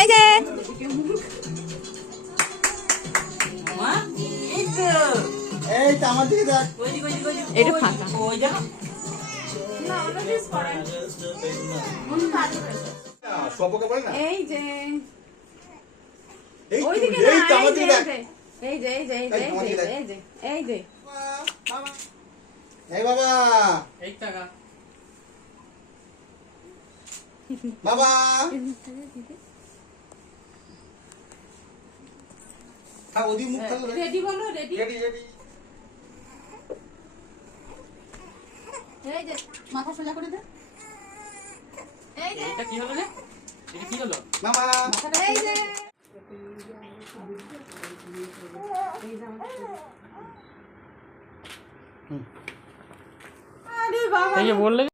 এই যে এই তো আমার দিকে দেখ। এটা ফাঁকা। সবকে বলে না। এই যে এই তো, ওইদিকে এই তো না, আমার এই যে দিকে দেখ। এই যে এই যে এই যে এই যে এই যে এই যে এই বাবা, বাবা। থাক ওদি মুখ থাক। রেডি বলো, রেডি। Ready ready. এই যে মাথা সোজা করে দে। এই যে এটা কি হলো রে? এটা কি হলো? বাবা। এই যে আরে বাবা এই যে বললে